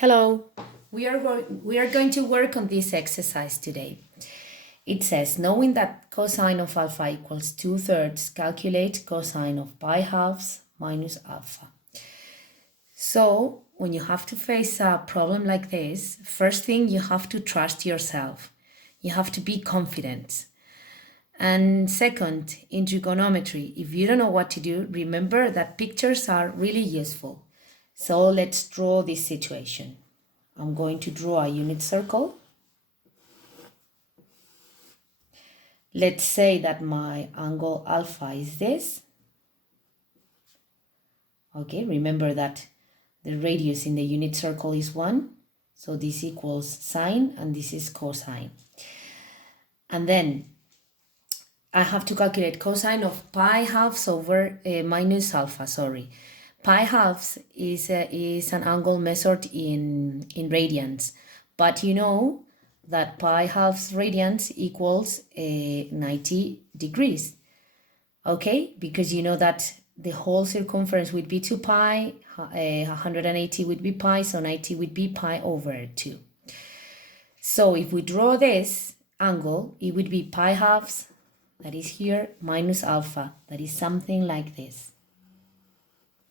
Hello, we are going to work on this exercise today. It says, knowing that cosine of alpha equals 2/3, calculate cosine of pi halves minus alpha. So when you have to face a problem like this, first thing you have to trust yourself. You have to be confident. And second, in trigonometry, if you don't know what to do, remember that pictures are really useful. So let's draw this situation. I'm going to draw a unit circle. Let's say that my angle alpha is this. Okay, remember that the radius in the unit circle is 1. So this equals sine and this is cosine. And then I have to calculate cosine of pi halves over minus alpha, sorry. Pi halves is an angle measured in radians, but you know that pi halves radians equals 90 degrees, okay? Because you know that the whole circumference would be 2 pi, 180 would be pi, so 90 would be pi over 2. So if we draw this angle, it would be pi halves, that is here, minus alpha, that is something like this.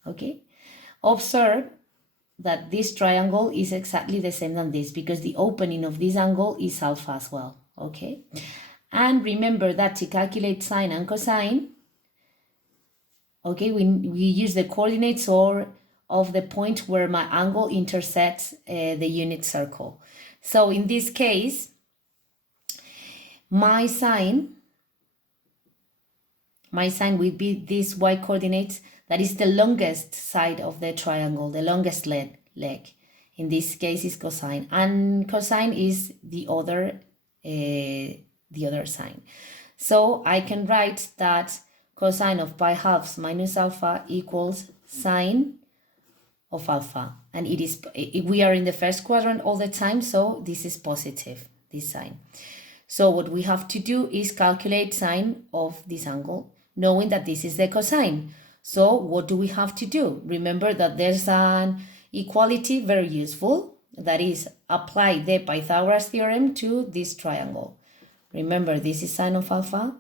Okay, observe that this triangle is exactly the same than this because the opening of this angle is alpha as well. Okay, and remember that to calculate sine and cosine, okay, we use the coordinates or of the point where my angle intersects the unit circle. So in this case, my sine will be this y coordinates. That is the longest side of the triangle, the longest leg. In this case is cosine, and cosine is the other sine. So I can write that cosine of pi halves minus alpha equals sine of alpha, and we are in the first quadrant all the time, so this is positive, this sign. So what we have to do is calculate sine of this angle, knowing that this is the cosine. So what do we have to do? Remember that there's an equality very useful, that is, apply the Pythagoras theorem to this triangle. Remember, this is sine of alpha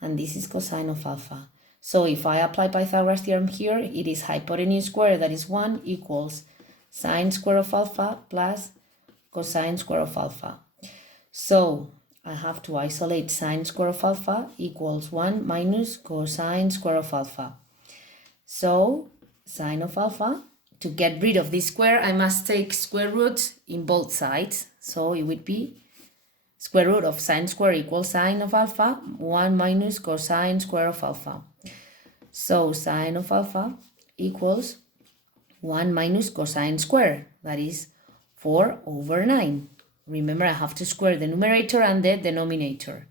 and this is cosine of alpha. So if I apply Pythagoras theorem here, it is hypotenuse square, that is 1, equals sine square of alpha plus cosine square of alpha. So I have to isolate sine square of alpha equals 1 minus cosine square of alpha. So sine of alpha, to get rid of this square, I must take square root in both sides. So it would be square root of sine square equals sine of alpha, 1 minus cosine square of alpha. So sine of alpha equals 1 minus cosine square, that is 4 over 9. Remember, I have to square the numerator and the denominator.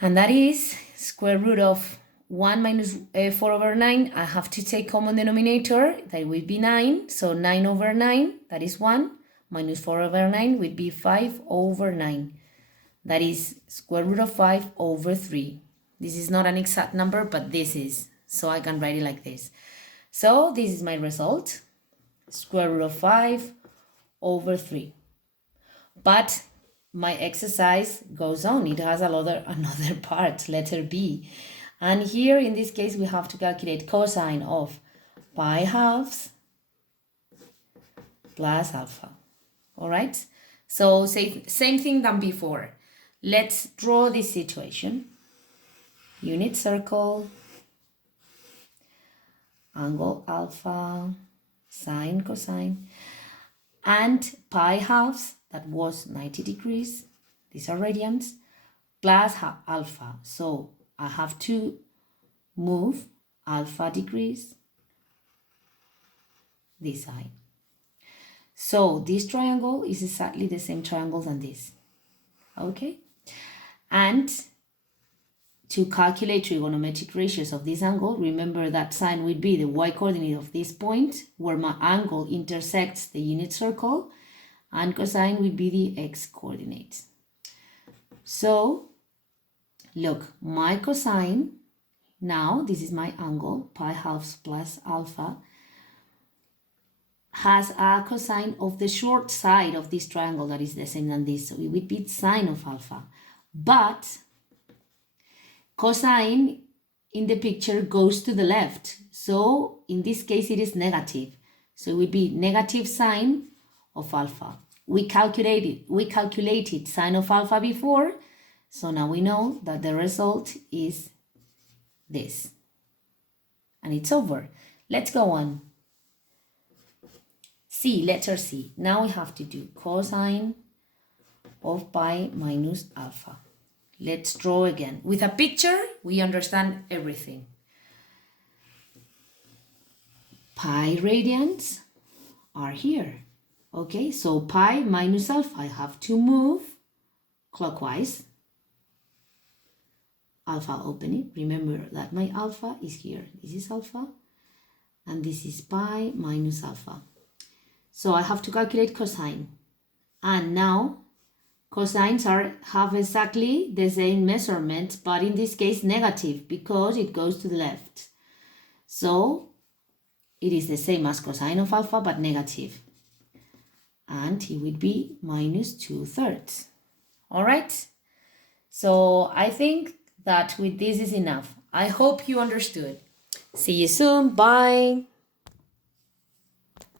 And that is square root of 1 minus 4 over 9. I have to take common denominator, that would be 9. So 9 over 9, that is 1, minus 4 over 9 would be 5 over 9. That is square root of 5 over 3. This is not an exact number, but this is. So I can write it like this. So this is my result, square root of 5 over 3. But my exercise goes on. It has another part, letter B. And here, in this case, we have to calculate cosine of pi halves plus alpha. All right? So same thing than before. Let's draw this situation. Unit circle, angle alpha, sine, cosine, and pi halves, that was 90 degrees. These are radians, plus alpha. So I have to move alpha degrees this side. So this triangle is exactly the same triangle than this. Okay? And to calculate trigonometric ratios of this angle, remember that sine would be the y coordinate of this point where my angle intersects the unit circle, and cosine would be the x coordinate. So look, my cosine, now this is my angle, pi halves plus alpha. has a cosine of the short side of this triangle that is the same than this. So it would be sine of alpha. But cosine in the picture goes to the left. So in this case, it is negative. So it would be negative sine of alpha. We calculated sine of alpha before. So now we know that the result is this. And it's over. Let's go on. C, letter C. Now we have to do cosine of pi minus alpha. Let's draw again. With a picture, we understand everything. Pi radians are here. Okay, so pi minus alpha, I have to move clockwise. Alpha opening. Remember that my alpha is here. This is alpha, and this is pi minus alpha. So I have to calculate cosine. And now cosines have exactly the same measurement, but in this case negative because it goes to the left. So it is the same as cosine of alpha, but negative. And it would be minus 2/3. All right? So I think that with this is enough. I hope you understood. See you soon. Bye.